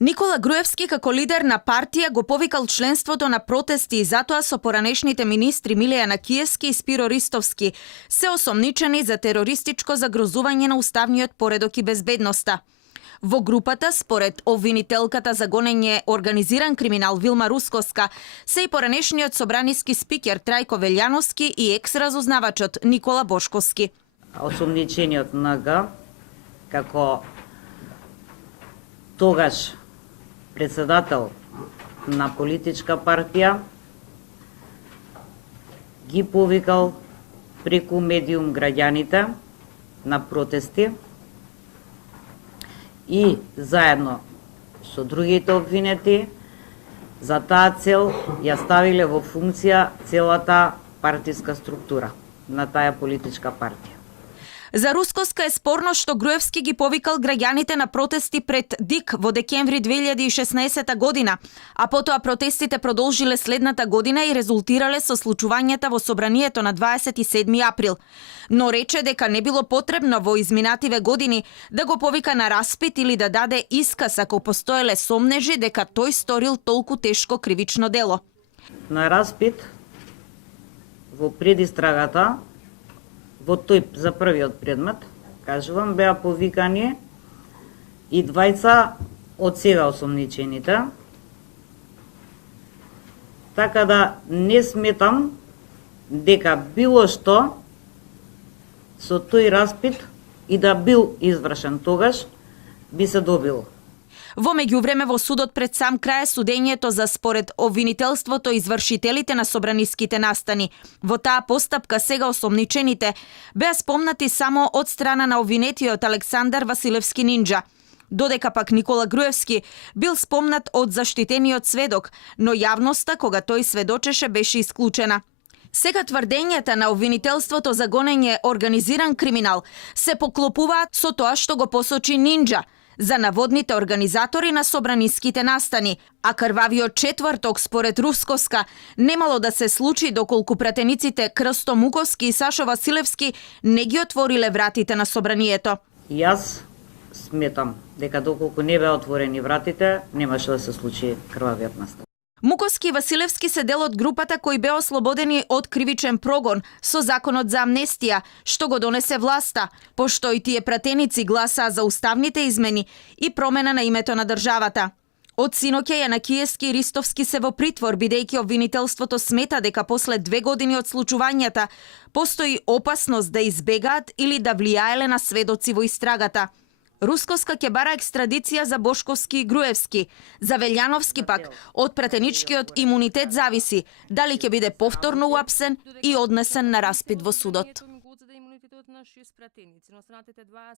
Никола Груевски како лидер на партија го повикал членството на протести и затоа со поранешните министри Милеја Накиевски и Спиро Ристовски се осомничени за терористичко загрозување на уставниот поредок и безбедноста. Во групата, според обвинителката за гонење организиран криминал Вилма Рускоска, се и поранешниот собраниски спикер Трајко Велјановски и екс-разузнавачот Никола Бошковски. Осомничениот НГ, како тогаш председател на политичка партија, ги повикал преку медиум граѓаните на протести и заедно со другите обвинети за таа цел ја ставиле во функција целата партиска структура на таа политичка партија. За Рускоска е спорно што Груевски ги повикал граѓаните на протести пред ДИК во декември 2016 година, а потоа протестите продолжиле следната година и резултирале со случувањата во собранието на 27 април. Но рече дека не било потребно во изминативе години да го повика на распит или да даде исказ ако постоеле сомнежи дека тој сторил толку тешко кривично дело. На распит во предистрагата во тој за првиот предмет, кажувам, беа повикани и двајца од сега осомничените. Така да не сметам дека било што со тој распит и да бил извршен тогаш би се добило. Во меѓувреме во судот пред сам крај судењето за според обвинителството извршителите на собраниските настани. Во таа постапка сега осомничените беа спомнати само од страна на обвинетиот Александар Василевски Нинџа, додека пак Никола Груевски бил спомнат од заштитениот сведок, но јавноста кога тој сведочеше беше исклучена. Сега тврдењата на обвинителството за гонење организиран криминал се поклопуваат со тоа што го посочи Нинџа за наводните организатори на собраниските настани, а крвавиот четврток според Рускоска немало да се случи доколку пратениците Крсто Муковски и Сашо Василевски не ги отвориле вратите на собранието. Јас сметам дека доколку не беа отворени вратите, немаше да се случи крвавиот настан. Муковски и Василевски се дел од групата кои беа ослободени од кривичен прогон со законот за амнестија, што го донесе власта, пошто и тие пратеници гласаа за уставните измени и промена на името на државата. Од синоќа Јанакиевски и Ристовски се во притвор, бидејќи обвинителството смета дека после 2 години од случувањата постои опасност да избегаат или да влијаеле на сведоци во истрагата. Рускоска ќе бара екстрадиција за Бошковски и Груевски. За Велјановски пак, од пратеничкиот имунитет зависи дали ќе биде повторно уапсен и однесен на распит во судот.